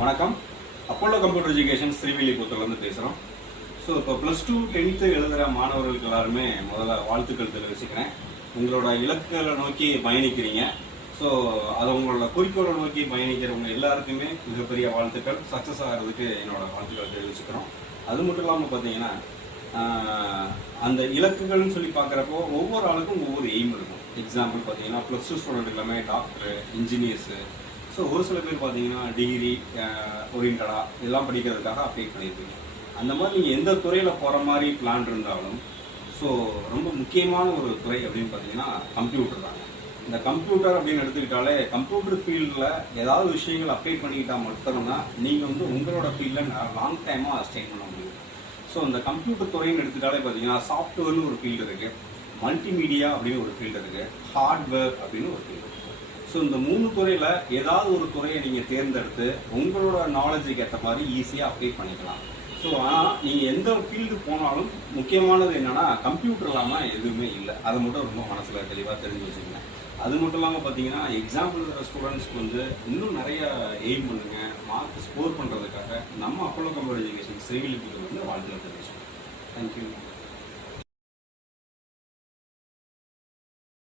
வணக்கம். Apollo computer education ஸ்ரீவில்லிபுத்தூர்லேருந்து பேசுகிறோம். So இப்போ +2 10th எழுதுகிற மாணவர்களுக்கு எல்லாருமே முதல்ல வாழ்த்துக்கள் தெரிவிச்சுக்கிறேன். உங்களோட இலக்குகளை நோக்கி பயணிக்கிறீங்க. ஸோ அது உங்களோட குறிக்கோளை நோக்கி பயணிக்கிறவங்க எல்லாருக்குமே மிகப்பெரிய வாழ்த்துக்கள். சக்ஸஸ் ஆகிறதுக்கு என்னோட வாழ்த்துக்கள் தெரிவிச்சுக்கிறோம். அது மட்டும் இல்லாமல் பார்த்தீங்கன்னா அந்த இலக்குகள்னு சொல்லி பார்க்குறப்போ ஒவ்வொரு ஆளுக்கும் ஒவ்வொரு எய்ம் இருக்கும். எக்ஸாம்பிள் பார்த்தீங்கன்னா +2 ஸ்டூடெண்ட் எல்லாமே டாக்டரு, இன்ஜினியர்ஸு. ஸோ ஒரு சில பேர் பார்த்தீங்கன்னா டிகிரி ஓரியன்டாக இதெல்லாம் படிக்கிறதுக்காக அப்ளை பண்ணியிருப்பீங்க. அந்த மாதிரி நீங்கள் எந்த துறையில் போகிற மாதிரி பிளான் இருந்தாலும் ஸோ ரொம்ப முக்கியமான ஒரு துறை அப்படின்னு பார்த்தீங்கன்னா கம்ப்யூட்டர் தாங்க. இந்த கம்ப்யூட்டர் அப்படின்னு எடுத்துக்கிட்டாலே கம்ப்யூட்டர் ஃபீல்டில் ஏதாவது விஷயங்கள் அப்ளை பண்ணிக்கிட்டால் மட்டும்தான் நீங்கள் உங்களோட ஃபீல்டில் லாங் டைமாக ஸ்டெயின் பண்ண முடியும். ஸோ இந்த கம்ப்யூட்டர் துறைன்னு எடுத்துக்கிட்டாலே பார்த்தீங்கன்னா சாஃப்ட்வேர்னு ஒரு ஃபீல்டு இருக்குது, மல்டிமீடியா அப்படின்னு ஒரு ஃபீல்டு இருக்குது, ஹார்ட்வேர் அப்படின்னு ஒரு ஃபீல்டு இருக்குது. ஸோ இந்த 3 துறையில் ஏதாவது ஒரு துறையை நீங்கள் தேர்ந்தெடுத்து உங்களோட நாலேஜுக்கு ஏற்ற மாதிரி ஈஸியாக அப்ளை பண்ணிக்கலாம். ஸோ ஆனால் நீங்கள் எந்த ஃபீல்டு போனாலும் முக்கியமானது என்னென்னா கம்ப்யூட்டர் இல்லாமல் எதுவுமே இல்லை. அதை மட்டும் ரொம்ப மனசில் தெளிவாக தெரிஞ்சு வச்சுக்கோங்க. அது மட்டும் இல்லாமல் பார்த்தீங்கன்னா எக்ஸாம்பிள் இருக்கிற ஸ்டூடெண்ட்ஸ்க்கு இன்னும் நிறைய எய்ம் பண்ணுங்க, மார்க் ஸ்கோர் பண்ணுறதுக்காக நம்ம அப்போலோ கம்ப்யூட்டர் எஜுகேஷன் ஸ்ரீவில்லிபுத்தூர் வாழ்த்துக்கள் தெரிவிச்சுக்கோங்க. தேங்க்யூ.